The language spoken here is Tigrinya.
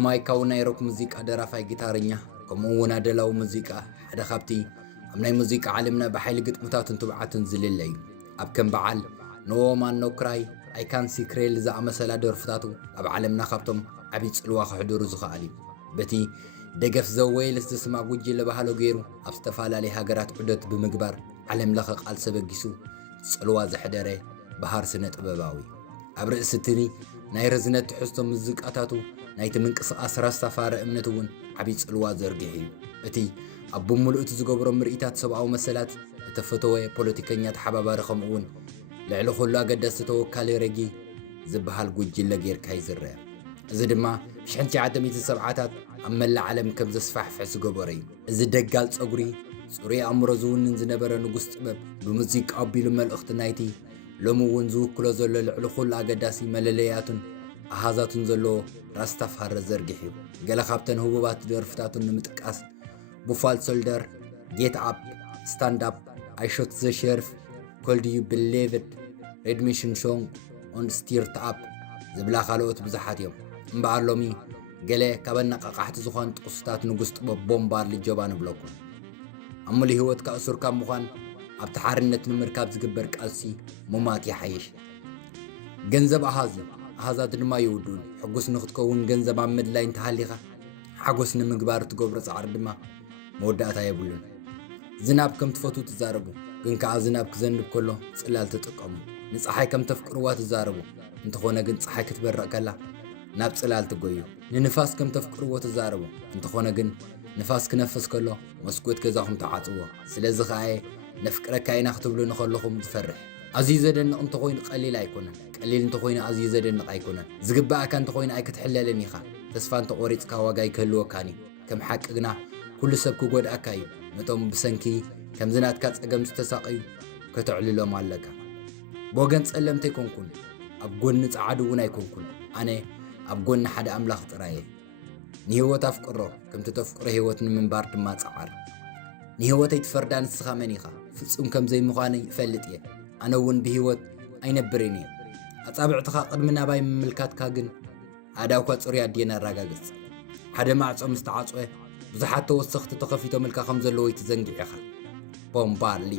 ጀማይካው ናይ ሮክ ሙዚቃ ደራፋይ ጊታርኛ ከምኡውን ኣደላው ሙዚቃ ሓደ ካብቲ ኣብ ናይ ሙዚቃ ዓለምና ብሓይሊ ግጥምታትን ትብዓትን ዝልለ እዩ ኣብ ከም በዓል ኖ ማን ኖ ክራይ ኣይ ካን ሲ ክሬል ዝኣመሰላ ደርፍታቱ ኣብ ዓለምና ካብቶም ዓብይ ጽልዋ ክሕድሩ ዝኽኣል እዩ በቲ ደገፍ ዘወይልስ ዝስማዕ ጉጅለ ባህሎ ገይሩ ኣብ ዝተፈላለዩ ሃገራት ዑደት ብምግባር ዓለም ለኸ ቃልሲ በጊሱ ጽልዋ ዘሕደረ ባህር ስነ ጥበባዊ ኣብ ርእሲ ትኒ ናይ ርዝነት ትሕዝቶ ሙዚቃታቱ ናይቲ ምንቅስቓስ ራስታፋሪ እምነት እውን ዓብይ ጽልዋ ዘርጊሕ እዩ እቲ ኣብ ብምሉእ እቲ ዝገብሮ ምርኢታት ሰብኣዊ መሰላት እተፈተወ ፖለቲከኛ ተሓባባሪ ከምኡውን ልዕሊ ኩሉ ኣገዳሲ ተወካሊ ረጊ ዝበሃል ጉጅለ ጌርካ ይዝርአ እዚ ድማ ብ1970ታት ኣብ መላእ ዓለም ከም ዘስፋሕፍሕ ዝገበረ እዩ እዚ ደጋል ፀጉሪ ጽሩይ ኣእምሮ ዝውንን ዝነበረ ንጉስ ጥበብ ብሙዚቃ ኣቢሉ መልእኽቲ ናይቲ ሎሚ እውን ዝውክሎ ዘሎ ልዕሊ ኩሉ ኣገዳሲ መለለያቱን ኣሃዛቱን ዘለዎ ራስታፋሪ ዘርጊሕ እዩ ገለ ካብተን ህቡባት ደርፍታቱን ንምጥቃስ ቡፋል ሶልደር ጌት ኣፕ ስታንድ ኣፕ ኣይ ሾት ዘ ሸርፍ ኮልድ ዩ ብሌቭድ ሬድ ሚሽን ሶንግ ኦን ስቲርት ኣፕ ዝብላ ካልኦት ብዙሓት እዮም እምበኣር ሎሚ ገለ ካብ ኣነቃቃሕቲ ዝኾኑ ጥቕስታት ንጉስ ጥበብ ቦምባር ልጀባ ንብለኩም ኣብ ሙሉእ ህይወት ካእሱርካ ምዃን ኣብ ተሓርነት ንምርካብ ዝግበር ቃልሲ ሙማት ይሓይሽ ገንዘብ ኣሃዛት ድማ ይውዱን ሕጉስ ንኽትከውን ገንዘብ ኣብ ምድላይ እንተሃሊኻ ሓጎስ ንምግባር ትገብሮ ፃዕሪ ድማ መወዳእታ የብሉን ዝናብ ከም ትፈቱ ትዛረቡ ግን ከዓ ዝናብ ክዘንብ ከሎ ጽላል ትጥቀሙ ንፀሓይ ከም ተፍቅርዋ ትዛረቡ እንተኾነ ግን ፀሓይ ክትበርቕ ከላ ናብ ጽላል ትጎዩ ንንፋስ ከም ተፍቅርዎ ትዛረቡ እንተኾነ ግን ንፋስ ክነፍስ ከሎ መስኮት ገዛኹም ተዓጽዎ ስለዚ ከዓ ነፍቅረካ ኢና ክትብሉ ንኸለኹም ዝፈርሕ ኣዝዩ ዘደንቕ እንተኾይኑ ቀሊል ኣይኮነን ቀሊል እንተኾይኑ ኣዝዩ ዘደንቕ ኣይኮነን ዝግባእካ እንተኾይኑ ኣይክትሕለልን ኢኻ ተስፋ እንተቖሪፅካ ዋጋ ይክህልወካን እዩ ከም ሓቂ ግና ኩሉ ሰብ ክጎድኣካ እዩ ነቶም ብሰንኪ ከም ዝናትካ ፀገም ዝተሳቐዩ ከተዕልሎም ኣለካ ብወገን ጸለምቲ ኣይኮንኩን ኣብ ጎኒ ፃዓዱ እውን ኣይኮንኩን ኣነ ኣብ ጎኒ ሓደ ኣምላኽ ጥራየ ንህይወት ኣፍቅሮ ከምቲ ተፍቅሮ ህይወት ንምንባር ድማ ፃዓር ንህይወተይ ትፈርዳ ንስኻ መን ኢኻ ፍጹም ከም ዘይምዃነ ይፈልጥ እየ ኣነ እውን ብህይወት ኣይነብርን እየ ኣጻብዕትኻ ቅድሚ ናባይ ምምልካትካ ግን ኣዳውካ ጽሩይ ኣድየን ኣረጋግጽ ሓደ ማዕጾ ምስ ተዓጽወ ብዙሓት ተወሰኽቲ ተኸፊቶምልካ ከም ዘለዎ ይትዘንጊዕ ኢኻ ቦምባርሊ